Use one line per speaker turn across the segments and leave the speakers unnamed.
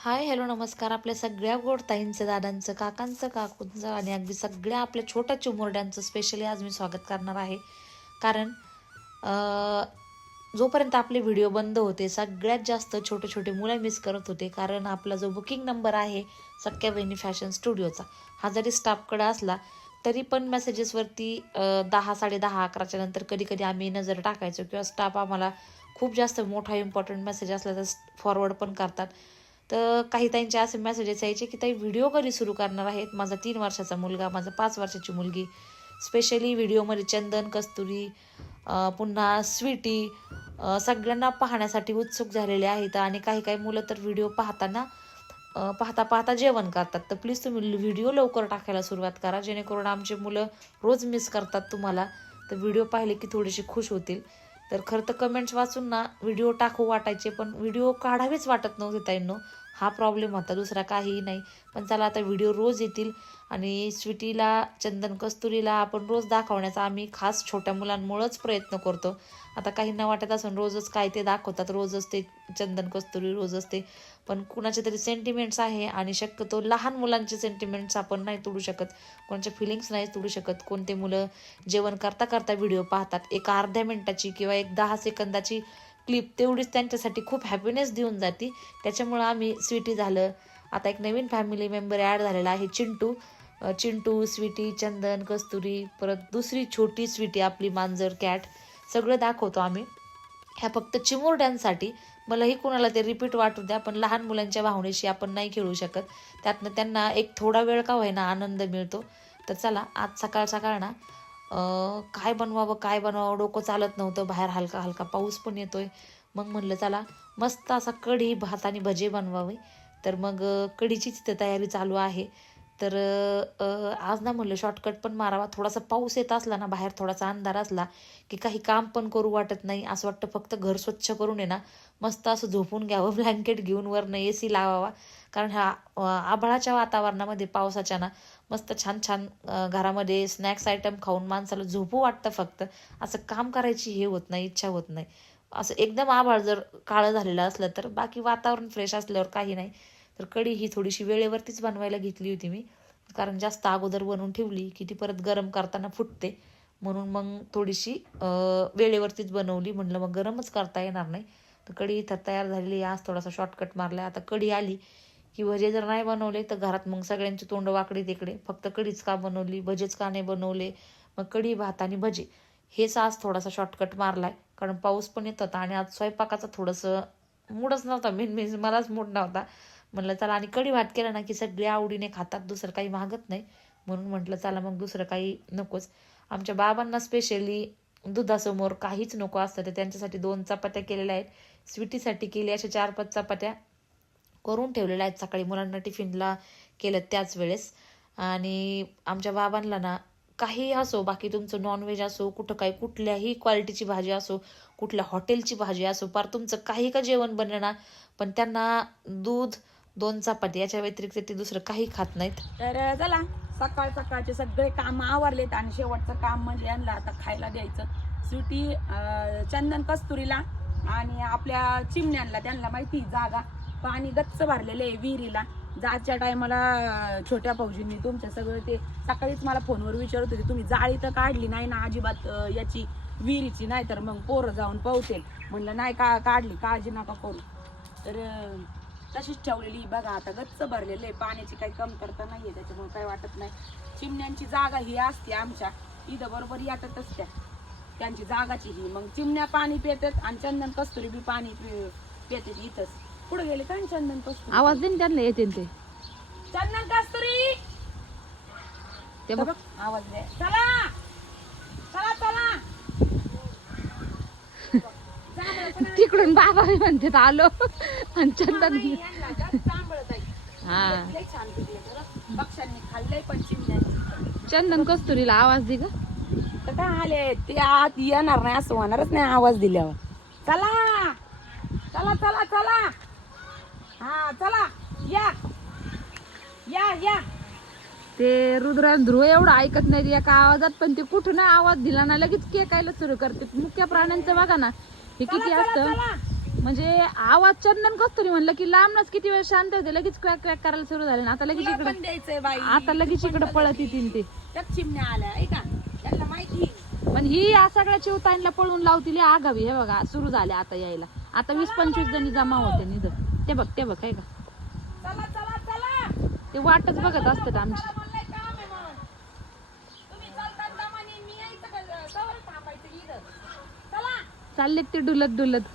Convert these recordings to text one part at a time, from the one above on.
Hi hello नमस्कार. आपल्या सगळ्या गोड ताईंचं दादांचं काकांचं काकूंचं आणि अगदी सगळ्या आपल्या छोट्या चिमुरड्यांचं स्पेशली आज मी स्वागत करणार आहे. कारण जोपर्यंत आपले व्हिडिओ बंद होते सगळ्यात जास्त छोटे छोटे मुलं मिस करत होते कारण आपला जो बुकिंग नंबर आहे सख्या बहिणी फॅशन स्टुडिओचा हा जरी स्टाफकडे असला तरी पण मेसेजेसवरती दहा साडे दहा अकराच्या नंतर कधी कधी आम्ही नजर टाकायचो किंवा स्टाफ आम्हाला खूप जास्त मोठा इम्पॉर्टंट मेसेज असला तर फॉरवर्ड पण करतात. तर काही ताईंचे असे मेसेजेस यायचे की ताई व्हिडिओ कधी सुरू करणार आहेत? माझा तीन वर्षाचा मुलगा माझा पाच वर्षाची मुलगी. स्पेशली व्हिडिओमध्ये चंदन कस्तुरी पुन्हा स्वीटी सगळ्यांना पाहण्यासाठी उत्सुक झालेले आहेत आणि काही काही मुलं तर व्हिडिओ पाहताना पाहता पाहता जेवण करतात. तर प्लीज तुम्ही व्हिडिओ लवकर टाकायला सुरुवात करा. जेणेकरून आमचे मुलं रोज मिस करतात तुम्हाला. तर व्हिडिओ पाहिले की थोडीशी खुश होतील. तर खरं तर कमेंट्स वाचून ना व्हिडिओ टाकू वाटायचे पण व्हिडिओ काढावेच वाटत नव्हते ताईंनो. हा प्रॉब्लेम होता दुसरा काहीही नाही. पण चला आता व्हिडिओ रोज येतील आणि स्वीटीला चंदन कस्तुरीला आपण रोज दाखवण्याचा आम्ही खास छोट्या मुलांमुळंच प्रयत्न करतो. आता काहींना वाटत असून रोजच काय ते दाखवतात रोजच ते चंदन कस्तुरी रोज असते पण कुणाचे तरी सेंटिमेंट्स आहे आणि शक्यतो लहान मुलांचे सेंटिमेंट्स आपण नाही तोडू शकत. कोणाचे फिलिंग्स नाही तोडू शकत. कोणते मुलं जेवण करता करता व्हिडिओ पाहतात. एका अर्ध्या मिनिटाची किंवा एक दहा सेकंदाची क्लिप तेवढीच त्यांच्यासाठी खूप हॅपीनेस देऊन जाते. त्याच्यामुळं आम्ही स्वीटी झालं. आता एक नवीन फॅमिली मेंबर ॲड झालेला आहे चिंटू. चिंटू स्वीटी चंदन कस्तुरी परत दुसरी छोटी स्वीटी आपली मांजर कॅट सगळं दाखवतो आम्ही. ह्या फक्त चिमुरड्यांसाठी. मलाही कुणाला ते रिपीट वाटू द्या पण लहान मुलांच्या भावनेशी आपण नाही खेळू शकत. त्यातनं त्यांना एक थोडा वेळ का होईना आनंद मिळतो. तर चला आज सकाळ सकाळ ना काय बनवावं काय बनवावं? डोकं चालत नव्हतं. बाहेर हलका हलका पाऊस पण येतोय. मग म्हणलं चला मस्त असा कढी भात आणि भजे बनवावे. तर मग कढीची तिथं तयारी चालू आहे. तर आज ना म्हणलं शॉर्टकट पण मारावा. थोडासा पाऊस येत असला ना बाहेर थोडासा अंधार असला की काही काम पण करू वाटत नाही. असं वाटतं फक्त घर स्वच्छ करून आहे ना मस्त असं झोपून घ्यावं ब्लँकेट घेऊन वरनं ए सी लावावा. कारण ह्या आभाळाच्या वातावरणामध्ये पावसाच्या ना मस्त छान छान घरामध्ये स्नॅक्स आयटम खाऊन माणसाला झोपू वाटतं फक्त. असं काम करायची हे होत नाही इच्छा होत नाही. असं एकदम आभाळ जर काळं झालेलं असलं तर बाकी वातावरण फ्रेश असल्यावर काही नाही. तर कढी ही थोडीशी वेळेवरतीच बनवायला घेतली होती मी. कारण जास्त अगोदर बनवून ठेवली की ती परत गरम करताना फुटते. म्हणून मग थोडीशी वेळेवरतीच बनवली. म्हणलं मग गरमच करता येणार नाही. तर कढी इथं तयार झालेली आज थोडासा शॉर्टकट मारला आता कढी आली. की भजे जर नाही बनवले तर घरात मग सगळ्यांची तोंड वाकडी तिकडे. फक्त कढीच का बनवली भजेच का नाही बनवले मग कढी भात आणि भजे. हेच आज थोडासा शॉर्टकट मारलाय. कारण पाऊस पण येत होता आणि आज स्वयंपाकाचं थोडंसं मूडच नव्हता. मेन मेन मलाच मूड नव्हता. म्हणलं चला आणि कढी भात केला ना की सगळे आवडीने खातात दुसरं काही मागत नाही. म्हणून म्हटलं चला मग दुसरं काही नकोच. आमच्या बाबांना स्पेशली दुधासमोर काहीच नको असतं. तर त्यांच्यासाठी दोन चपात्या केलेल्या आहेत. स्वीटीसाठी केली अशा चार पाच चपात्या. करून ठेवलेल्या आहेत सकाळी मुलांना टिफिनला केलं त्याच वेळेस. आणि आमच्या बाबांना ना काही असो बाकी तुमचं नॉनव्हेज असो कुठं काही कुठल्याही क्वालिटीची भाजी असो कुठल्या हॉटेलची भाजी असो पार तुमचं काही का जेवण बनणार पण त्यांना दूध दोन चपाती याच्या व्यतिरिक्त ते दुसरं काही खात नाहीत.
तर चला सकाळ सकाळचे सगळे काम आवरलेत आणि शेवटचं काम म्हणजे यांना आता खायला द्यायचं. सुटी चंदन कस्तुरीला आणि आपल्या चिमण्यांना त्यांना माहिती जागा. पाणी गच्च भरलेलं आहे विहिरीला. जायच्या टायमाला छोट्या भाऊजींनी तुमच्या सगळं ते सकाळीच मला फोनवर विचारत होते तुम्ही जाळी तर काढली नाही ना अजिबात याची विहिरीची? नाही तर मग पोरं जाऊन पवतेल म्हणलं नाही का काढली काळजी नका करू. तर तशीच ठेवलेली बघा आता गच्च भरलेलं आहे. पाण्याची काही कमतरता नाही आहे त्याच्यामुळे काही वाटत नाही. चिमण्यांची जागा ही असते आमच्या. इथं बरोबर यातच त्या. त्यांची जागाची ही. मग चिमण्या पाणी पितात आणि चंदन कस्तुरी बी पाणी पि- पितात इथंच. पुढे गेले काय चंदन कस्तुरी
आवाज दे ना त्यांना येते ते.
चंदन कस्तुरी!
ते
बघ. आवाज दे. चला! चला चला! जा बरं, चला.
तिकडून बाबा बी म्हणते आलो. आणि चंदन
नाही, यांना जास्त सांभाळत आहे.
हा.
लय छान पिकले खरं. पक्ष्यांनी खाल्लंय पण चिमण्यांनी.
चंदन कस्तुरीला आवाज दे ग.
तर काय आले? ते आत येणार नाही असं होणारच नाही आवाज दिल्यावर. चला! चला चला चला! हा चला या. या या.
ते रुद्र ध्रुव एवढं ऐकत नाही एका आवाजात पण ते कुठं नाही आवाज दिला ना लगेच केकायला सुरू करते. मुख्य प्राण्यांचं बघा ना हे किती असतं. म्हणजे आवाज चंदन कस्तुरी म्हणलं की लांबनच किती वेळ शांत होते लगेच क्रॅक क्रॅक करायला सुरू झाले ना आता लगेच इकडे आता लगेच इकडे पळत येतील ते.
चिमण्या आल्या ऐका. त्यांना माहिती.
पण ही या सगळ्या चिवताईंना पळून लावतील आगावी हे बघा सुरू झाले आता यायला. आता वीस पंचवीस जणी जमा होते निध ते बघ ते बघ काय का
चला चला चला.
ते वाटच बघत असतात आमची. चाललेत ते डुलत डुलत.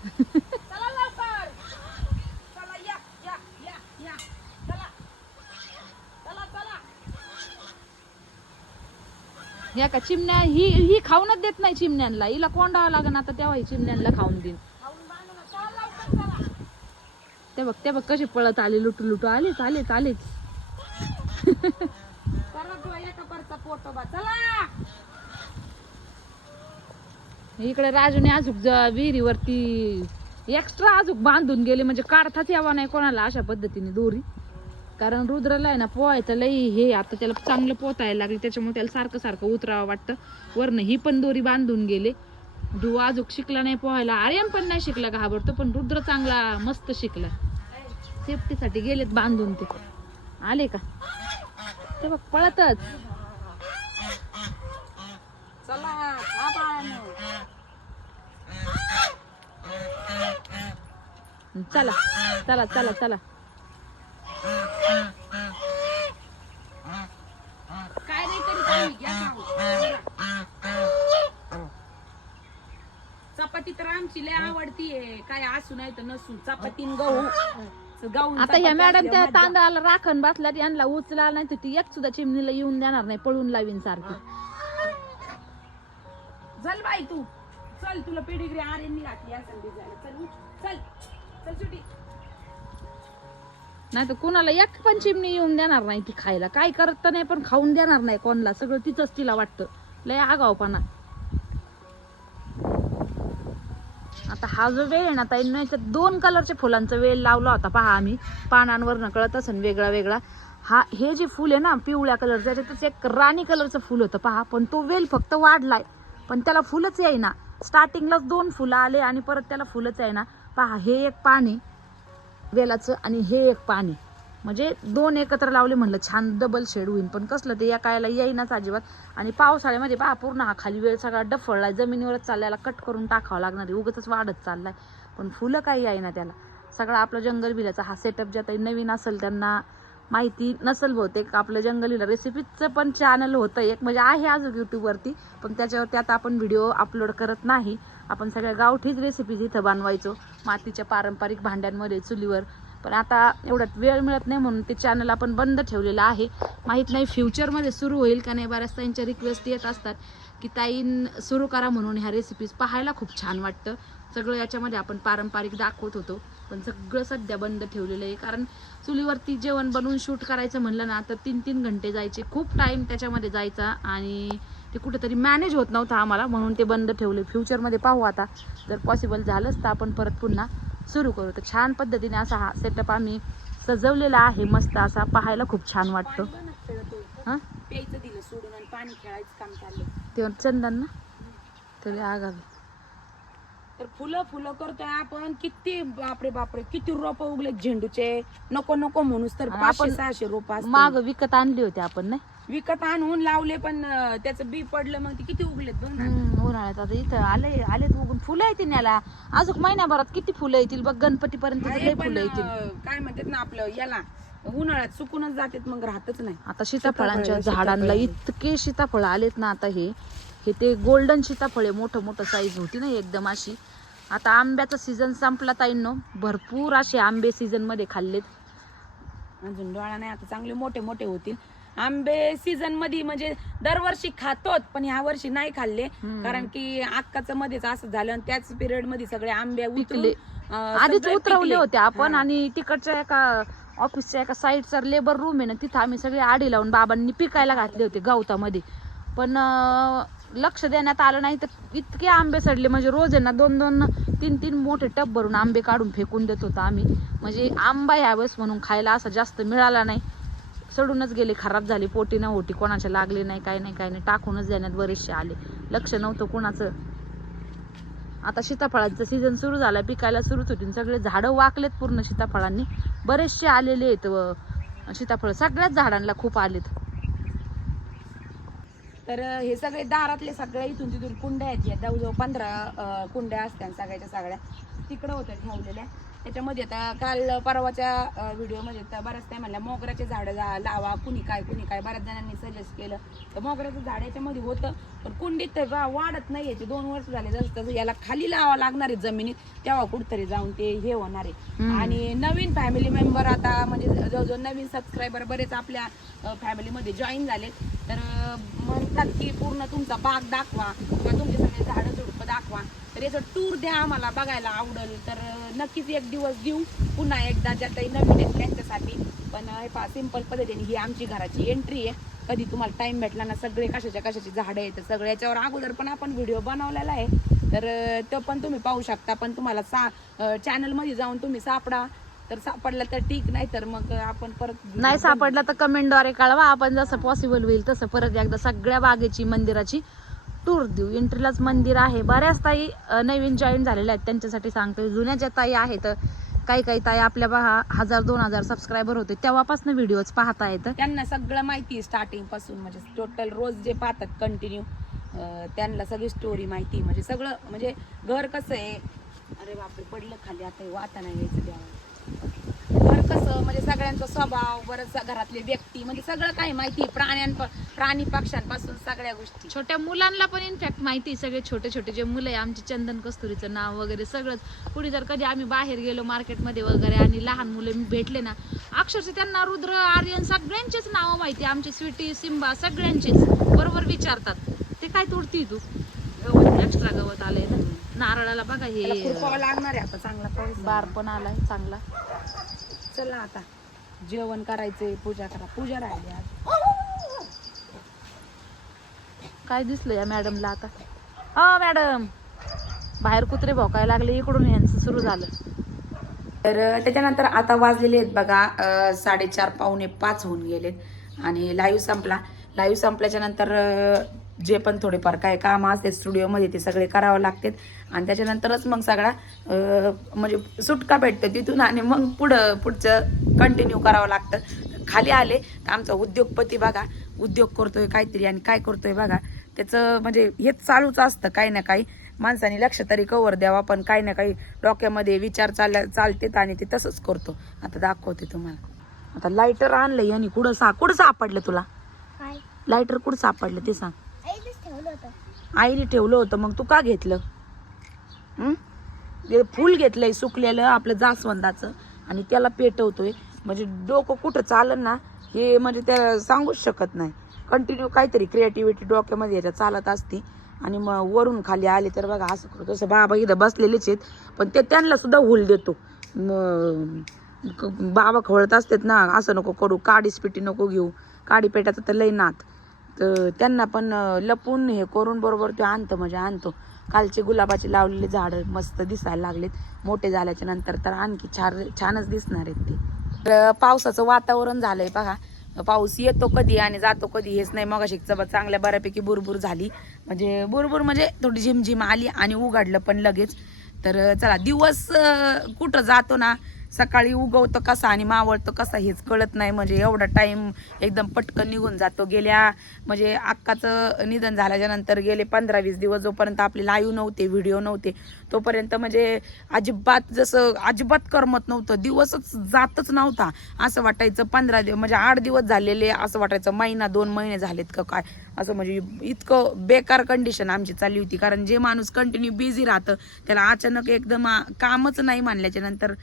या
का चिमण्या? ही ही खाऊनच देत नाही चिमण्यांना. हिला कोंडावं लागेल आता तेव्हा ही चिमण्यांना खाऊन देईन
खाऊन बांधू ना. चला लवकर चला
ते बघ ते बघ कशी पळत आले लुटू लुटू. आलेच आलेच आलेच. इकडे राजूने अजूक ज- विहिरीवरती एक्स्ट्रा अजूक बांधून गेले म्हणजे काढताच यावा नाही कोणाला अशा पद्धतीने दोरी. कारण रुद्रला आहे ना पोहायचं लई हे आता त्याला चांगलं पोतायला लागले त्याच्यामुळे त्याला सारखं सारखं उतरावं वाटतं. वरनं ही पण दोरी बांधून गेले. ध्रुव अजूक शिकला नाही पोहायला. आर्यन पण नाही शिकला घाबरतो पण रुद्र चांगला मस्त शिकला. सेफ्टीसाठी गेलेत बांधून ते. आले का? ते बघ पळतच.
चला.
चला चला चला चला
काय नाही तरी तुम्ही घ्या खाऊन. चपाती तर आमची लय आवडतीये. काय असू नाही तर नसू. चपातीन गहू. गहू
आता ह्या मॅडम त्या तांदळाला राखण बसल्यात यांना उचला नाही तर ती एक सुद्धा चिमणीला येऊन देणार नाही पळून लावीन सारखी.
चल बाई तू. चल तुला पेडिग्री आर्यननी घातली असेल भिजायला चल उठ. चल. चल सुटी.
नाही तर कुणाला एक पण चिमणी येऊन देणार नाही ती खायला. काय करत तर नाही पण खाऊन देणार नाही कोणाला. सगळं तिचंच तिला वाटतं. लय आगावपणा. आता हा जो वेळ आहे ना ताई याच्यात दोन कलरच्या फुलांचा वेळ लावला होता. पहा आम्ही पानांवर कळत असेल वेगळा वेगळा. हा हे जे फुल आहे ना पिवळ्या कलरचं त्याच्यातच एक राणी कलरचं फुल होतं पहा. पण तो वेल फक्त वाढलाय. पण त्याला फुलंच आहे ना स्टार्टिंगलाच दोन फुलं आले आणि परत त्याला फुलंच आहे ना पहा हे एक पाणी वेलाचं आणि हे एक पाणी म्हणजे दोन एकत्र लावले म्हणलं छान डबल शेड होईल पण कसलं ते या कायला येईनाच अजिबात. आणि पावसाळ्यामध्ये पहा पूर्ण हा खाली वेळ सगळा डफळला जमिनीवरच चालल्याला कट करून टाकावं लागणार आहे. उगतच वाढत चाललाय. पण फुलं काही येईना त्याला. सगळा आपलं जंगल बिलाचा हा सेटअप ज्या काही नवीन असेल त्यांना माहिती नसेल बहुतेक. आपलं जंगलीला रेसिपीचं पण चॅनल होतं एक म्हणजे आहे आज यूट्यूबवरती पण त्याच्यावर त्यात आपण व्हिडिओ अपलोड करत नाही. आपण सगळ्या गावठीच रेसिपीज इथं बनवायचो. मातीच्या पारंपरिक भांड्यांमध्ये चुलीवर पण आता एवढ्यात वेळ मिळत नाही म्हणून ते चॅनल आपण बंद ठेवलेलं आहे. माहीत नाही फ्युचरमध्ये सुरू होईल का नाही बऱ्याच ताईंच्या रिक्वेस्ट येत असतात की ताईन सुरू करा म्हणून ह्या रेसिपीज पाहायला खूप छान वाटतं. सगळं याच्यामध्ये आपण पारंपरिक दाखवत होतो पण सगळं सध्या बंद ठेवलेलं आहे. कारण चुलीवरती जेवण बनवून शूट करायचं म्हणलं ना तर तीन तीन घंटे जायचे. खूप टाईम त्याच्यामध्ये जायचा आणि ते कुठेतरी मॅनेज होत नव्हतं आम्हाला म्हणून ते बंद ठेवले. फ्युचरमध्ये पाहू आता. जर पॉसिबल झालंच तर आपण परत पुन्हा सुरू करू. तर छान पद्धतीने असा हा सेटअप आम्ही सजवलेला आहे. मस्त असा पाहायला खूप छान वाटतो.
पाणी बघ ना खेळतोय.
हां?
प्यायचं दिलं सोडून आणि पाणी खेळायचं काम चाललंय.
ते चंदन ना? तरी आगावी.
तर फुलं फुलं करतोय आपण. किती बापरे बापरे. किती रोप उगले झेंडूचे. नको नको म्हणूस तर पाचशे सहाशे रोप
माग विकत आणली होती आपण नाही?
विकत आणून लावले पण अं, त्याचं बी पडलं मग ते किती उगलेत बघ ना
हम्म, उन्हाळ्यात आता इथं आले आलेत उगून फुलं येतील याला अजून महिन्याभरात किती फुलं येतील बघ गणपती पर्यंत
अरे
लय
पण,
फुलं येतील.
अं, काय म्हणतात ना आपलं याला उन्हाळ्यात सुकूनच जातात मग राहतच नाही.
आता सीताफळांच्या
सीताफळ,
झाडांना. इतके सीताफळ आलेत ना आता हे. हे ते गोल्डन सीताफळे मोठं मोठं साईज होती ना एकदम अशी. आता आंब्याचा सीझन संपला ताईंनो. भरपूर असे आंबे सीझनमध्ये खाल्लेत.
अजून डोळा नाही आता चांगले मोठे मोठे होतील. आंबे सीझनमध्ये म्हणजे दरवर्षी खातोत पण ह्या वर्षी नाही खाल्ले. कारण की अक्काचं मध्येच असं झालं आणि त्याच पिरियडमध्ये सगळे आंबे. अं,
आधीच उतरवले. होते आपण. आणि तिकडच्या एका ऑफिसच्या एका साईडचा लेबर रूम आहे ना तिथं आम्ही सगळे आडी लावून बाबांनी पिकायला घातले होते गवतामध्ये पण लक्ष देण्यात आलं नाही तर इतके आंबे सडले म्हणजे रोज आहे ना दोन दोन तीन तीन मोठे टप भरून आंबे काढून फेकून देत होतो आम्ही म्हणजे आंबा यावेळेस म्हणून खायला असं जास्त मिळाला नाही सडूनच गेले खराब झाले पोटी न होटी कोणाच्या लागले नाही काय नाही काय नाही टाकूनच देण्यात बरेचसे आले. लक्ष नव्हतं कोणाचं. आता सीताफळांचा सीझन सुरू झाला पिकायला सुरूच होती. सगळे झाडं वाकलेत पूर्ण सीताफळांनी. बरेचसे आलेले आहेत सीताफळ. सगळ्याच झाडांना खूप आलेत.
तर हे सगळे दारातले सगळ्या इथून तिथून कुंड्या आहेत. या जवळजवळ पंधरा कुंड्या असत्या सगळ्याच्या सगळ्या. तिकडं होत्या ठेवलेल्या. त्याच्यामध्ये आता काल परवाच्या व्हिडिओमध्ये तर बऱ्याच काय म्हणल्या मोगऱ्याचे झाडं जा- लावा कुणी काय कुणी काय बऱ्याच जणांनी सजेस्ट केलं. तर मोगऱ्याचं झाड याच्यामध्ये होतं पण कुंडीत तर वाढत नाही याचे दोन वर्ष झाले जसं तसं याला खाली लावा लागणार आहे जमिनीत तेव्हा कुठतरी जाऊन ते हे होणार आहे. आणि नवीन फॅमिली मेंबर आता म्हणजे जवळजवळ नवीन सबस्क्रायबर बरेच आपल्या फॅमिलीमध्ये जॉईन झाले तर म्हणतात की पूर्ण तुमचा बाग दाखवा किंवा तुमचे सगळे झाडं झुडपं दाखवा. याचं टूर द्या आम्हाला बघायला आवडेल. तर नक्कीच एक दिवस देऊ. पुन्हा एकदा ज्या काही नवीन आहेत त्यांच्यासाठी. पण हे पहा सिंपल पद्धतीने ही आमची घराची एंट्री आहे. कधी तुम्हाला टाइम भेटला ना सगळे कशाच्या कशाची झाडं आहेत सगळे याच्यावर अगोदर पण आपण व्हिडिओ बनवलेला आहे. तर तो पण तुम्ही पाहू शकता. पण तुम्हाला सा चॅनलमध्ये जाऊन तुम्ही सापडा. तर सापडला तर ठीक नाही तर मग आपण परत
नाही. सापडला तर कमेंटद्वारे कळवा. आपण जसं पॉसिबल होईल तसं परत एकदा सगळ्या बागेची मंदिराची टूर देऊ एंट्रीलाच मंदिर आहे. बऱ्याच ताई नवीन जॉईन झालेल्या आहेत. त्यांच्यासाठी सांगतोय. जुन्या ज्या ताई आहेत काही काही ताई आपल्या बा हजार दोन हजार सबस्क्रायबर होते. तेव्हापासून व्हिडिओज पाहता येतं.
त्यांना सगळं माहिती स्टार्टिंगपासून. म्हणजे टोटल रोज जे पाहतात कंटिन्यू त्यांना सगळी स्टोरी माहिती म्हणजे सगळं म्हणजे घर कसं आहे? अरे बापरे पडलं खाली. आता हे वाता नाही यायचं देवाला घर कसं म्हणजे सगळ्यांचा स्वभाव बरंच घरातले व्यक्ती म्हणजे सगळं काही माहिती प्राण्यांप प्राणी पक्ष्यांपासून सगळ्या गोष्टी.
छोट्या मुलांना पण इनफॅक्ट माहिती आहे, सगळे छोटे छोटे जे मुलं आहे आमचे चंदन कस्तुरीचं नाव वगैरे सगळंच. कुणी जर कधी आम्ही बाहेर गेलो मार्केटमध्ये वगैरे आणि लहान मुलं भेटले ना अक्षरशः त्यांना रुद्र आर्यन सगळ्यांचेच नावं माहिती आमचे आमची स्वीटी सिम्बा सगळ्यांचेच. बरोबर विचारतात. ते काय तोडती तू? गवत एक्स्ट्रा गवत आलंय ना. नारळाला बघा हे.
खुरपावं लागणार आहे आता चांगला पाऊस
बार. पण आलाय चांगला.
चला आता जेवण करायचंय पूजा करा. पूजा राहिली आज.
काय दिसलं या मॅडमला आता? हा मॅडम बाहेर कुत्रे भोकायला लागले इकडून यांचं सुरू झालं.
तर अ, त्याच्यानंतर आता वाजलेले आहेत बघा अ, साडेचार पावणे पाच होऊन गेलेत. आणि लाईव्ह संपला. लाईव्ह संपल्याच्या नंतर अ, जे पण थोडेफार काय काम असते स्टुडिओमध्ये ते सगळे करावं लागतात. आणि त्याच्यानंतरच मग सगळा म्हणजे सुटका भेटतो तिथून आणि मग पुढं पुढचं कंटिन्यू करावं लागतं. खाली आले तर आमचा उद्योगपती बघा उद्योग करतोय काहीतरी आणि काय करतोय बघा. त्याचं म्हणजे हेच चालूच असतं काही ना काही. माणसाने लक्ष तरी कवर द्यावा पण काही ना काही डोक्यामध्ये विचार चाल चालतेत आणि ते तसंच करतो. आता दाखवते तुम्हाला. आता लायटर आणलं यांनी. कुठं सा कुठं सापडलं तुला? लायटर कुठं सापडलं ते सांग. आईने ठेवलं होतं मग तू का घेतलं? फुल घेतलंय सुकलेलं आपलं जास्वंदाचं आणि त्याला पेटवतोय. म्हणजे डोकं कुठं चालन ना हे म्हणजे त्या सांगूच शकत नाही. कंटिन्यू काहीतरी क्रिएटिव्हिटी डोक्यामध्ये याच्या चालत असती. आणि मग वरून खाली आले तर बघा असं करतो तसं बाबा इथं बसलेलेच आहेत. पण ते त्यांना सुद्धा हुल देतो. मग बाबा खवळत असतात ना असं नको करू काडी स्पिटी नको घेऊ. काडी पेटाचं तर लय नात. तर त्यांना पण लपून हे करून बरोबर ते आणतो म्हणजे आणतो. कालचे गुलाबाचे लावलेले झाडं मस्त दिसायला लागलेत. मोठे झाल्याच्यानंतर तर आणखी छान छानच दिसणार आहेत ते. तर पावसाचं वातावरण झालंय बघा. पाऊस येतो कधी आणि जातो कधी हेच नाही. मग शिकचं चांगल्या बऱ्यापैकी बुरबुर झाली. म्हणजे बुरबुर म्हणजे थोडी झिमझिम आली आणि उघडलं पण लगेच. तर चला दिवस कुठं जातो ना सकाळी उगवतो कसा आणि मावळतो कसा हेच कळत नाही. म्हणजे एवढा टाईम एकदम पटकन निघून जातो. गेल्या म्हणजे अक्काचं निधन झाल्याच्यानंतर गेले पंधरा वीस दिवस जोपर्यंत आपले लाईव्ह नव्हते व्हिडिओ नव्हते तोपर्यंत म्हणजे अजिबात जसं अजिबात करमत नव्हतं. दिवसच जातच नव्हता. असं वाटायचं पंधरा दिवस म्हणजे आठ दिवस झालेले असं वाटायचं महिना दोन महिने झालेत का काय? असं म्हणजे इतकं बेकार कंडिशन आमची चालली होती. कारण जे माणूस कंटिन्यू बिझी राहतं त्याला अचानक एकदम कामच नाही मानल्याच्या नंतर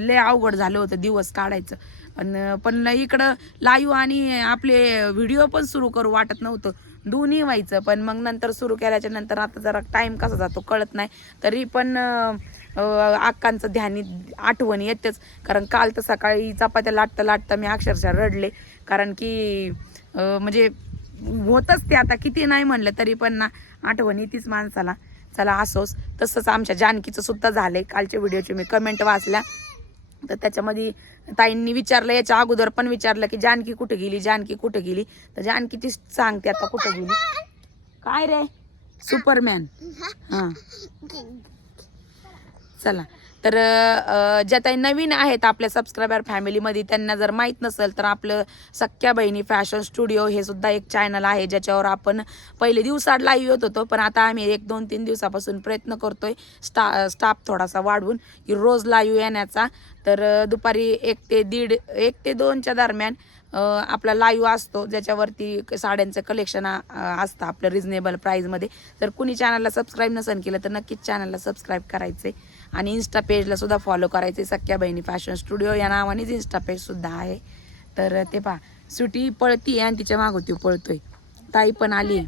लय अवघड झालं होतं दिवस काढायचं. पण पण इकडं लाईव्ह आणि आपले व्हिडिओ पण सुरू करू वाटत नव्हतं. दोन्ही व्हायचं पण मग नंतर सुरू केल्याच्यानंतर आता जरा टाइम कसा जातो कळत नाही. तरी पण अक्कांचं ध्यानी आठवण येतेच. कारण काल तर सकाळी चपात्या लाटता लाटता मी अक्षरशः रडले. कारण की म्हणजे होतच ते आता किती नाही म्हणलं तरी पण ना आठवण येतीच माणसाला. चला असोच तसंच आमच्या जानकीचं सुद्धा झालंय. कालच्या व्हिडिओची मी कमेंट वाचल्या. तर त्याच्यामध्ये ताईंनी विचारलं याच्या अगोदर पण विचारलं की जानकी कुठे गेली? जानकी कुठे गेली? तर जानकी ती सांगते आता कुठे गेली? काय रे? सुपरमॅन. हा. चला. तर ज्या काही नवीन आहेत आपल्या सबस्क्रायबर फॅमिलीमध्ये त्यांना जर माहीत नसेल तर आपलं सख्या बहिणी फॅशन स्टुडिओ हे सुद्धा एक चॅनल आहे ज्याच्यावर आपण पहिले दिवसाड लाईव्ह येत होतो पण आता आम्ही एक दोन तीन दिवसापासून प्रयत्न करतोय स्टा स्टाफ थोडासा वाढवून की रोज लाईव्ह येण्याचा. तर दुपारी एक ते दीड एक ते दोनच्या दरम्यान आपला लाईव्ह असतो ज्याच्यावरती क- साड्यांचं कलेक्शन असतं आपलं रिझनेबल प्राईजमध्ये तर कुणी चॅनलला सबस्क्राईब नसेल केलं तर नक्कीच चॅनलला सबस्क्राईब आहे आणि इन्स्टा पेजला सुद्धा फॉलो करायचे. सख्या बहिणी फॅशन स्टुडिओ या नावानेच इन्स्टा पेज सुद्धा आहे. तर ते पहा. सुटी पळती आणि तिच्या मागं ती पळतोय. ताई पण आली.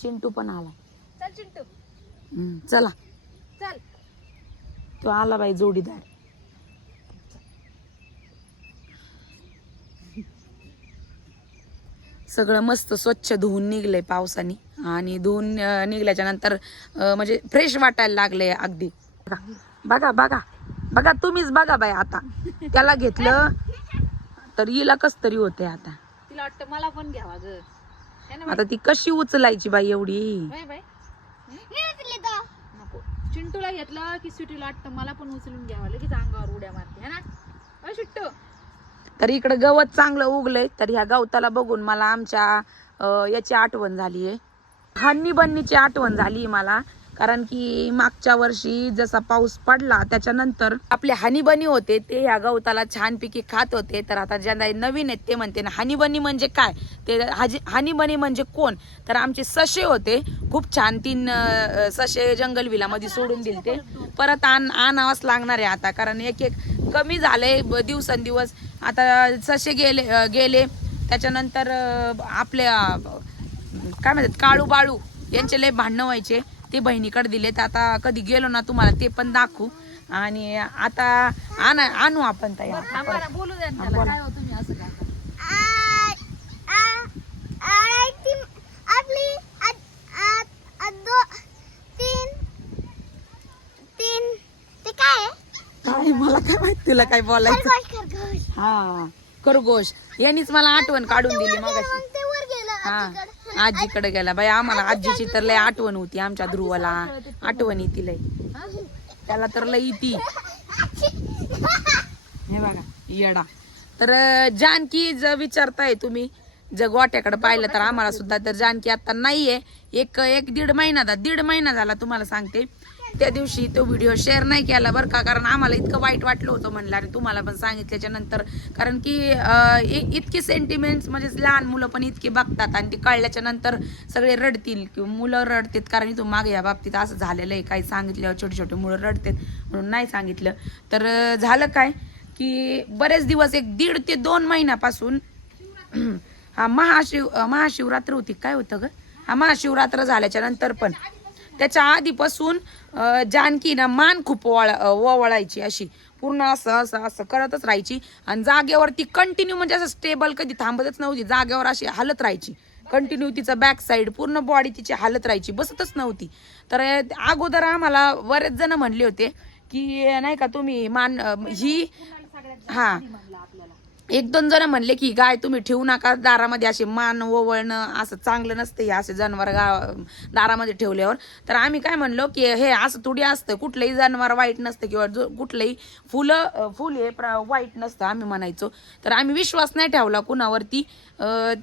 चिंटू पण आला.
चल चिंटू.
चला.
चल.
तो आला बाई जोडीदार. सगळं मस्त स्वच्छ धुवून निघलंय पावसाने. आणि धुवून निघल्याच्या नंतर म्हणजे फ्रेश वाटायला लागलंय अगदी. बघा बघा बघा. तुम्हीच बघा बाई आता. त्याला घेतलं तर हिला कस तरी होते आता.
तिला वाटतं मला पण घ्यावा ग. है ना
आता ती कशी उचलायची बाई एवढी?
नको. चिंटूला घेतलं की सुटीला वाटतं मला पण उचलून घ्यावं. लगेच अंगावर उड्या मारते है ना? अय चिट्टू?
तर इकडे गवत चांगलं उगलंय तर ह्या गवताला बघून मला आमच्या अं, याची आठवण झाली आहे हन्नी बन्नीची आठवण झाली मला. कारण की मागच्या वर्षी जसा पाऊस पडला त्याच्यानंतर आपले हनीबनी होते ते ह्या गवताला छानपैकी खात होते. तर आता ज्यांना नवीन आहेत ते म्हणते ना हनीबनी म्हणजे काय? ते हाजी हनीबनी म्हणजे कोण? तर आमचे सशे होते खूप छान तीन ससे सशे जंगल विलामध्ये सोडून दिले ते परत आण आणावंच लागणार आहे आता कारण एक एक कमी झाले दिवसेंदिवस. आता ससे गेले गेले. त्याच्यानंतर आपल्या काय म्हणतात काळू बाळू यांचे लय भांडणं व्हायचे. ते बहिणीकडे दिले. तर आता कधी गेलो ना तुम्हाला ते पण दाखवू. आणि आता आणा आणू आपण.
ना बोलू द्या ना त्याला. काय हो तुम्ही असं काय
आपली तीन तीन ते काय आहे?
काय मला काय माहीत तुला काय बोलायचं? हा खरगोश. यांनीच मला आठवण काढून दिली
मग ते वर गेलं
हा.
आजीकडे.
गेला. बाई आम्हाला आजीची तर लय आठवण होती आमच्या ध्रुवाला. आठवण येते लय. त्याला तर लय येती. हे बघा येडा. तर जानकी जर विचारताय तुम्ही जर गोट्याकडे पाहिलं तर आम्हाला सुद्धा तर जानकी आता नाहीये. एक एक दीड महिना दीड महिना झाला तुम्हाला सांगते. त्या दिवशी तो व्हिडिओ शेअर नाही केला बरं का कारण आम्हाला इतकं वाईट वाटलं होतं म्हणलं. आणि तुम्हाला पण सांगितल्याच्या नंतर कारण की इ- इतके सेंटिमेंट्स म्हणजे लहान मुलं पण इतके बघतात आणि ते कळल्याच्या नंतर सगळे रडतील. किंवा मुलं रडतात कारण इथून मागे या बाबतीत असं झालेलं आहे. काही सांगितल्यावर छोटे छोटे मुलं रडतात म्हणून नाही सांगितलं. तर झालं काय की बरेच दिवस एक दीड ते दोन महिन्यापासून हा महाशिव महाशिवरात्र होती. काय होतं ग? हा महाशिवरात्र झाल्याच्यानंतर पण त्याच्या आधीपासून जानकी ना मान खूप वळा ओवाळायची अशी. पूर्ण असं असं असं करतच राहायची. आणि जागेवरती कंटिन्यू म्हणजे असं स्टेबल कधी थांबतच नव्हती. जागेवर अशी हालत राहायची. कंटिन्यू तिचं बॅक साईड पूर्ण बॉडी तिची हालत राहायची. बसतच नव्हती. तर अगोदर आम्हाला बरेच जण म्हणले होते की नाही का तुम्ही मान ही हां एक दोन जण म्हणले की गाय तुम्ही ठेवू नका दारामध्ये असे मान ओवळणं असं चांगलं नसतं हे असे जनावर गाव दारामध्ये ठेवल्यावर. तर आम्ही काय म्हणलो की हे असं थोडी असतं कुठलंही जनावर वाईट नसतं किंवा जो कुठलंही फुलं फुल हे प्र- वाईट नसतं आम्ही म्हणायचो. तर आम्ही विश्वास नाही ठेवला कुणावरती.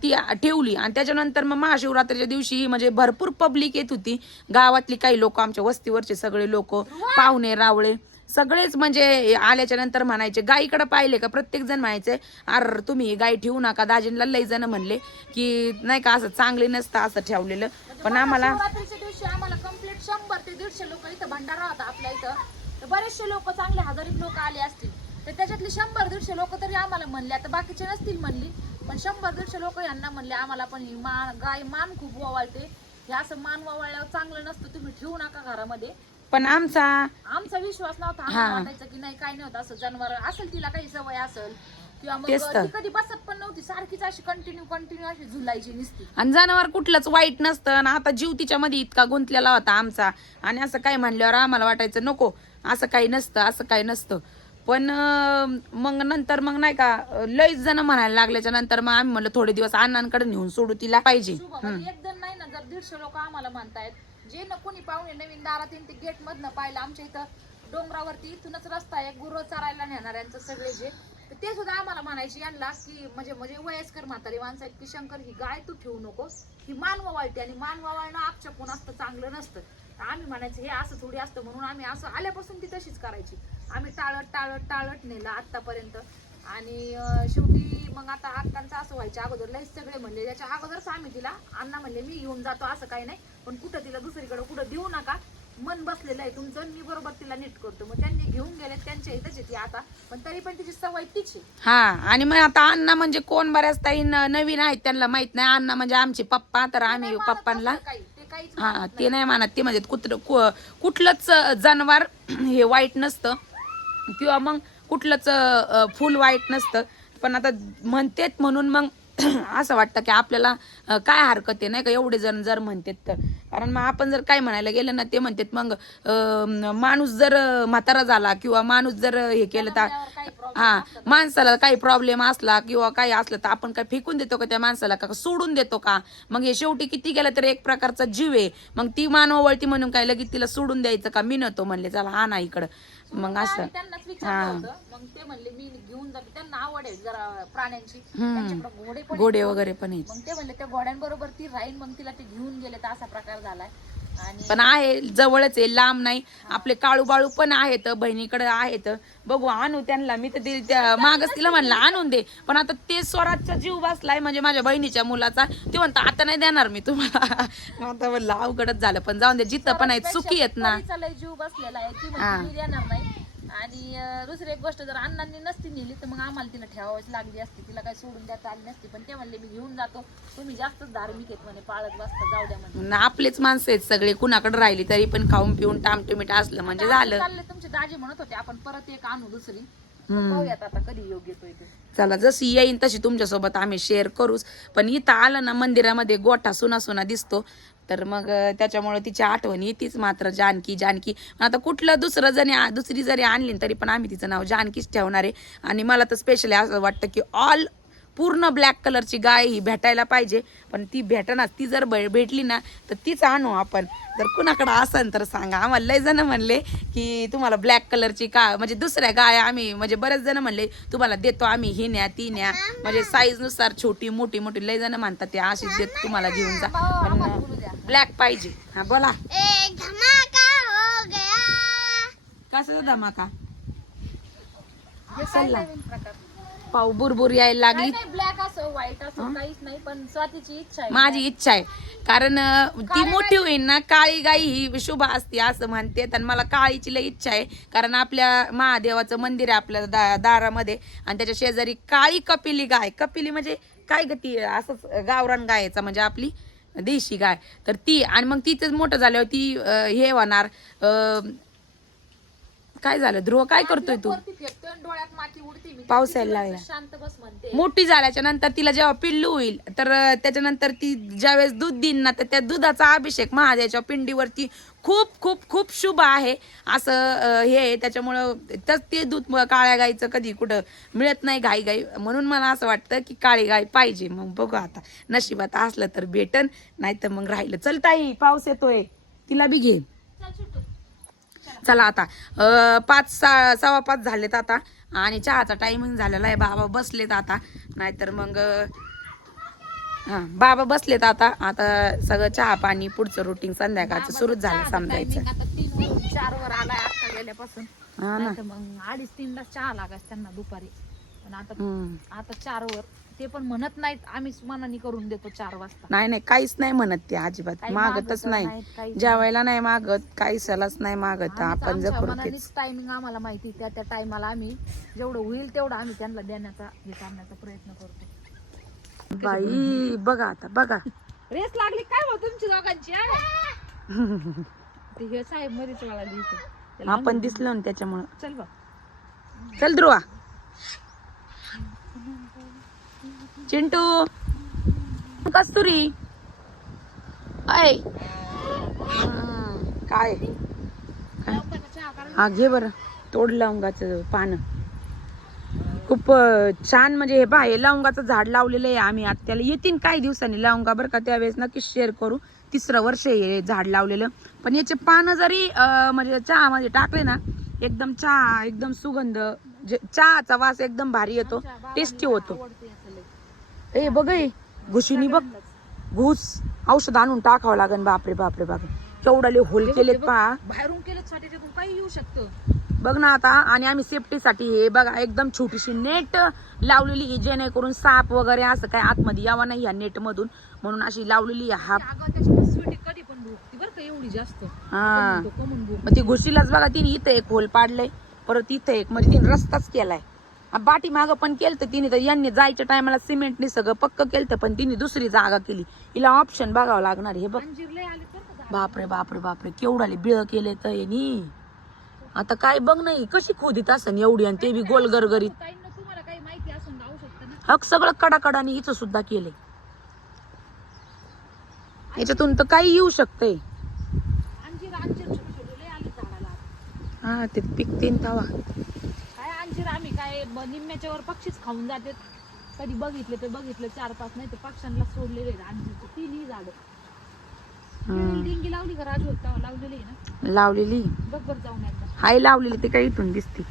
ती ठेवली आणि त्याच्यानंतर मग महाशिवरात्रीच्या दिवशी म्हणजे भरपूर पब्लिक येत होती. गावातली काही लोक आमच्या वस्तीवरचे सगळे लोक पाहुणे रावळे. सगळेच म्हणजे आल्याच्यानंतर म्हणायचे गाईकडे पाहिले का? प्रत्येक जण म्हणायचे अर तुम्ही गाय ठेवू नका. दाजींना लई जण म्हणले की नाही का असं चांगले नसतं असं ठेवलेलं. पण आम्हाला
शिवरात्रीच्या दिवशी आम्हाला कंप्लीट शंभर ते दीडशे लोक इथं भंडारा होता आपल्या इथं. तर बरेचसे लोक चांगले हजारीत लोक आले असतील. तर त्याच्यातले शंभर दीडशे लोक तरी आम्हाला म्हणले. आता बाकीचे नसतील म्हणली पण शंभर दीडशे लोक यांना म्हणले आम्हाला पण मान गाय मान खूप ववाळते हे असं मान ववाळल्यावर चांगलं नसतं. तुम्ही ठेवू नका घरामध्ये.
पण आमचा
आमचा विश्वास नव्हता. आम्हाला वाटायचं की नाही काय नव्हतं असं जनावर असेल तिला काही सवय असेल किंवा मग
तेच तर.
ती कधी बसत पण नव्हती. सारखीच अशी कंटिन्यू कंटिन्यू अशी झुलायची नुसती.
आणि जनावर कुठलंच वाईट नसतं आणि आता जीव तिच्यामध्ये इतका गुंतलेला होता आमचा. आणि असं काय म्हणल्यावर आम्हाला वाटायचं नको असं काही नसतं असं काही नसतं. पण अं, मग नंतर मग नाही का अं, लईच जण म्हणायला लागल्याच्या नंतर मग आम्ही म्हणलं थोडे दिवस अण्णांकडे नेऊन सोडू तिला पाहिजे.
शुभ एक जण नाही ना जर दीडशे लोक आम्हाला म्हणतायत
जे न कोणी पाहुणे नवीन दारात येईन ते गेट मधनं पाहिलं आमच्या इथं डोंगरावरती इथूनच रस्ता आहे. गुरं चरायला नेणाऱ्यांचं सगळे जे. तर ते सुद्धा आम्हाला म्हणायचे यांना की म्हणजे म्हणजे वयस्कर म्हातारी माणसं आहेत की शंकर ही गाय तू ठेवू नकोस ही मानवा वाळते आणि मानवा वाळणं आपच्याकून असतं चांगलं नसतं. तर आम्ही म्हणायचं हे असं थोडी असतं म्हणून आम्ही असं आल्यापासून ती तशीच करायची. आम्ही टाळत टाळत टाळत नेलं आत्तापर्यंत. आणि शेवटी मग आता अक्कांचं असं व्हायच्या अगोदर लईच सगळे म्हणले त्याच्या अगोदरच आम्ही तिला अण्णा म्हणले मी घेऊन जातो असं काही नाही पण कुठं तिला दुसरीकडे कुठं देऊ नका. मन बसलेलं आहे तुमचं मी बरोबर तिला नीट करतो. मग त्यांनी घेऊन गेले त्यांच्या इथंच ती आता. पण तरी पण तिची सवय तीच
हा आणि मग आता अण्णा म्हणजे कोण बऱ्याच ताई नवीन आहेत त्यांना माहीत नाही. अण्णा म्हणजे आमचे पप्पा तर आम्ही पप्पांना. हा ते नाही मानत. ते म्हणजे कुत्र कुठलंच जनावर हे वाईट नसतं. किंवा मग कुठलंच फुल वाईट नसतं. पण आता म्हणतेत म्हणून मग असं वाटतं की आपल्याला काय हरकत आहे? नाही का? एवढे जण जर म्हणतात तर. कारण मग आपण जर काय म्हणायला गेलं ना ते म्हणतात मग माणूस जर म्हातारा झाला किंवा माणूस जर हे केलं तर हा माणसाला काही प्रॉब्लेम असला किंवा काही असलं तर आपण काय फेकून देतो का त्या माणसाला का? सोडून देतो का? मग हे शेवटी किती गेलं तर एक प्रकारचा जीव आहे. मग ती मानववळती म्हणून काय लगेच तिला सोडून द्यायचं का? मी नव्हतो म्हणले चला हा ना इकडं. मग असं.
त्यांनाच विचारलं होतं. मग ते म्हणले मी घेऊन जातो. त्यांना आवड आहे जरा प्राण्यांची. त्यांच्याकडे घोडे पण
घोडे वगैरे पण आहेत.
मग ते म्हणले त्या घोड्यांबरोबर ती राहीन मग तिला ते घेऊन गेले तर असा प्रकार झालाय.
पण आहे जवळच आहे लांब नाही. आपले काळू बाळू पण आहेत बहिणीकडे आहेत. बघू आणू त्यांना. मी तर त्या- मागच तिला म्हणलं आणून दे. पण आता ते स्वराजचा जीव बसलाय म्हणजे माझ्या बहिणीच्या मुलाचा. ते म्हणता आता नाही देणार मी तुम्हाला. आता म्हणलं अवघडच झालं. पण जाऊन दे जिथं पण आहेत सुखी आहेत ना.
जीव बसलेला आहे. आणि दुसरी एक गोष्ट जर अण्णांनी नसती नेली तर मग आम्हाला तिला ठेवावीच लागली असती. तिला काही सोडून देता आली नसती. पण ते म्हणले मी घेऊन जातो. तुम्ही जास्तच धार्मिक आहेत म्हणे. पाळत बसता जाऊ द्या म्हणे.
न आपलेच माणसं आहेत सगळे. कुणाकडे राहिली तरी पण खाऊन पिऊन टामटुमीट असलं म्हणजे झालं.
चालले तुमचे दाजी म्हणत होते आपण परत एक आणू दुसरी. पाहूयात आता कधी योग्य येतोय ते
चला जशी येईन तशी तुमच्यासोबत आम्ही शेअर करूच. पण इथं आलं ना मंदिरामध्ये गोठा सुना सुना दिसतो. तर मग त्याच्यामुळं त्याच्यामुळे तिची आठवण येतीच मात्र जानकी जानकी. आता कुठलं दुसरं जरी आ- दुसरी जरी आणली तरी पण आम्ही तिचं नाव जानकीच ठेवणार आहे. आणि मला तर स्पेशली असं वाटतं की ऑल पूर्ण ब्लॅक कलरची गाय ही भेटायला पाहिजे. पण ती भेटणार ती जर भेटली ना तर तीच आणू आपण. जर कुणाकडं असेल तर सांगा. आम्हाला लय जण म्हणले की तुम्हाला ब्लॅक कलरची का म्हणजे दुसऱ्या गाय आम्ही म्हणजे बरेच जण म्हणले तुम्हाला देतो आम्ही ही न्या ती न्या. म्हणजे साईजनुसार छोटी मोठी मोठी लय जण म्हणतात ते अशीच देत तुम्हाला घेऊन जा. पण ब्लॅक पाहिजे. हा बोला.
एक धमाका हो गया.
कसा धमाका?
प्रकार.
पाऊ बुरबुर यायला लागली.
नाही ब्लॅक असो व्हाईट असो काहीच नाही पण स्वातीची इच्छा आहे.
माझी इच्छा आहे. कारण ती मोठी होईल ना काळी गाई ही शुभ असते असं म्हणते. आणि मला काळीची लई इच्छा आहे. कारण आपल्या महादेवाचं मंदिर आहे आपल्या दा दारामध्ये. आणि त्याच्या शेजारी काळी कपिली गाय. कपिली म्हणजे काय ग ती असंच गावरान गायचा म्हणजे आपली? देशी गाय. तर ती आणि मग तिचं मोठं झाल्यावर ती हे होणार काय झालं? ध्रुव काय करतोय तू?
डोळ्यात माती उडते. मी
पाऊस यायला लागला.
शांत बस म्हणते.
मोठी झाल्याच्यानंतर तिला जेव्हा पिल्लू होईल तर अं, त्याच्यानंतर ती ज्यावेळेस दूध देईन ना तर त्या दुधाचा अभिषेक महादेवाच्या पिंडीवरती खूप खूप खूप शुभ आहे. असं अं, हे आहे. त्याच्यामुळं तस ते दूध म- काळ्या गाईचं कधी कुठं मिळत नाही गाई गाई म्हणून मला असं वाटतं की काळी गाय पाहिजे. मग बघू आता. नशिबात असलं तर भेटन नाही तर मग राहिलं. चल ताई पाऊस येतोय. तिला बी घे. चला आता. अं, पाच सा सव्वा पाच झालेत आता. आणि चहाचा टायमिंग झालेला आहे. बाबा बसलेत आता. नाहीतर मग हा बाबा बसलेत आता. आता सगळं चहा पाणी पुढचं रुटीन संध्याकाळचं सुरूच झालं समजायचं.
आता चार वर आलाय आता गेल्यापासून.
हा ना.
मग अडीच तीनला चहा लागायच त्यांना दुपारी. पण आता. आता चार वर. ते पण म्हणत नाहीत आम्हीच मनाने करून देतो चार वाजता.
नाही नाही काहीच नाही म्हणत ते अजिबात.
काही
मागतच
मागत
नाही
काहीच
जेवायला नाही मागत काही सलाच नाही मागत. आपण जर करतेच
टायमिंग आम्हाला माहिती त्या त्या टायमाला आम्ही जेवढं होईल तेवढं आम्ही त्यांना देण्याचा हे करण्याचा प्रयत्न करतो.
बाई बघा आता बघा.
रेस लागली काय हो तुमची दोघांची हा? ते हे साहेब मध्येच
आपण दिसलो ना त्याच्यामुळं.
चल बघ
चल ध्रुवा. चिंटू. कस्तुरी. अय काय? हा घे बरं. तोड लवंगाचं पानं. खूप छान म्हणजे हे पहा हे लवंगाचं झाड लावलेलं आहे आम्ही आता त्याला येतील काही दिवसांनी लवंगा बरं का त्यावेळेस नक्कीच शेअर करू. तिसरं वर्ष हे झाड लावलेलं. पण याचे पानं जरी म्हणजे चहामध्ये टाकले ना एकदम चहा एकदम सुगंध चहाचा वास एकदम भारी येतो टेस्टी होतो. ए बघ घुशीनी बघ. घुस औषध आणून टाकावं लागेल बापरे बापरे बापरे. केवढाले होल केलेत पहा.
बाहेरून केलं त्याच्यातून काही येऊ शकतं.
बघ ना आता आणि आम्ही सेफ्टीसाठी हे बघा एकदम छोटीशी नेट लावलेली आहे जेणेकरून साप वगैरे असं काय आतमध्ये यावं नाही या नेट मधून म्हणून अशी लावलेली आहे हा.
एवढी जास्त.
हा. मग ती घुशीलाच बघा तिने इथं एक होल पाडलंय. परत इथं एक म्हणजे तिने रस्ताच केलाय. बाटी मागं पण केलं तिने तर यांनी जायच्या टायमाला सिमेंटने सगळं पक्क केलं पण तिने दुसरी जागा केली. हिला ऑप्शन बघावं लागणार हे बघ. बापरे बापरे बापरे केवढाले बिळ केले तर यांनी. आता काय बघ नाही कशी खोदीत असन एवढी आणि ते बी गोल गरगरीत.
ताईंना तुम्हाला काही माहिती असून लावू शकतं ना?
हक सगळं कडाकडाने हिचं सुद्धा केले याच्यातून तर काही येऊ
झाडाला
हा ते पिकतीन तवा.
काय अंजीर आम्ही काय ब- निम्म्याच्या वर पक्षीच खाऊन जाते कधी बघितले ते बघितलं चार पाच नाही तर पक्ष्यांना सोडलेले आहेत. तिन्ही झाड. डिंगी लावली का राजू? लावलेली आहे ना?
लावलेली.
बघ बरं जाऊन एकदा.
हाय लावलेली ते काही इथून दिसते.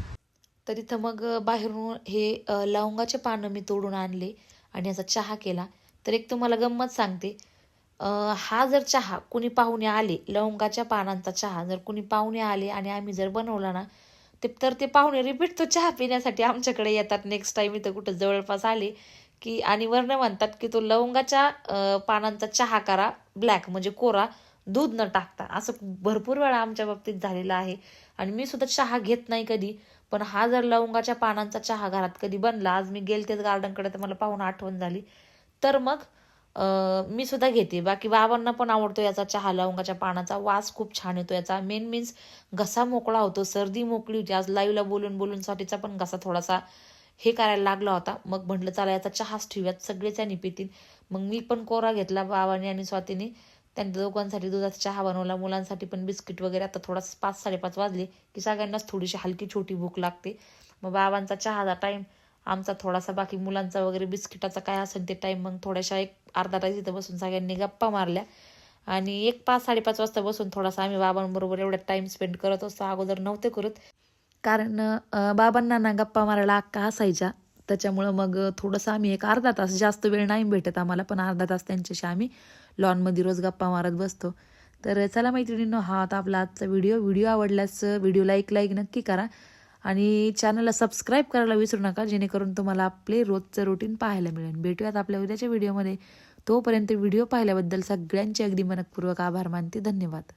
तर इथं मग बाहेरून हे अ, लवंगाचे पानं मी तोडून आणले आणि याचा चहा केला. तर एक तुम्हाला गंमत सांगते. अ, हा जर चहा कुणी पाहुणे आले लवंगाच्या पानांचा चहा जर कुणी पाहुणे आले आणि आम्ही जर बनवला ना ते तर ते पाहुणे रिपीट तो चहा पिण्यासाठी आमच्याकडे येतात नेक्स्ट टाईम इथं कुठं जवळपास आले की आणि वर्ण म्हणतात की तो लवंगाच्या पानांचा चहा करा ब्लॅक म्हणजे कोरा दूध न टाकता. असं भरपूर वेळा आमच्या बाबतीत झालेलं आहे. आणि मी सुद्धा चहा घेत नाही कधी पण हा जर लवंगाच्या पानांचा चहा घरात कधी बनला आज मी गेलतेच गार्डनकडे तर मला पाहून आठवण झाली. तर मग मी सुद्धा घेते. बाकी बाबांना पण आवडतो याचा चहा लवंगाच्या पानाचा वास खूप छान येतो याचा. मेन मीन्स घसा मोकळा होतो सर्दी मोकळी होती. आज लाईव्हला बोलून बोलून साठीचा पण घसा थोडासा हे करायला लागला होता. मग म्हटलं चला याचा चहाच ठेवूयात. सगळेच याने पितील. मग मी पण कोरा घेतला बाबाने आणि स्वातीने. त्यांच्या दोघांसाठी दुधाचा चहा बनवला. मुलांसाठी पण बिस्किट वगैरे. आता थोडासा पाच साडेपाच वाजले की सगळ्यांनाच थोडीशी हलकी छोटी भूक लागते. मग बाबांचा चहाचा टाईम आमचा थोडासा बाकी मुलांचा वगैरे बिस्किटाचा काय असेल ते टाईम मग थोड्याशा एक अर्धा तास इथं बसून सगळ्यांनी गप्पा मारल्या. आणि एक पाच साडेपाच वाजता बसून थोडासा आम्ही बाबांबरोबर एवढा टाईम स्पेंड करत असतो. अगोदर नव्हते करत. कारण बाबांना ना गप्पा मारायला अक्का असायच्या. त्याच्यामुळं मग थोडंसं आम्ही एक अर्धा तास जास्त वेळ नाही भेटत आम्हाला. पण अर्धा तास त्यांच्याशी आम्ही लॉनमध्ये रोज गप्पा मारत बसतो. तर चला मैत्रिणींनो हा आता आपला आजचा व्हिडिओ व्हिडिओ आवडल्यास व्हिडिओला एक लाईक नक्की करा. आणि चॅनलला सबस्क्राईब करायला विसरू नका जेणेकरून तुम्हाला आपले रोजचं रुटीन पाहायला मिळेल. भेटूयात आपल्या उद्याच्या व्हिडिओमध्ये तोपर्यंत व्हिडिओ पाहिल्याबद्दल सगळ्यांचे अगदी मनपूर्वक आभार मानते. धन्यवाद.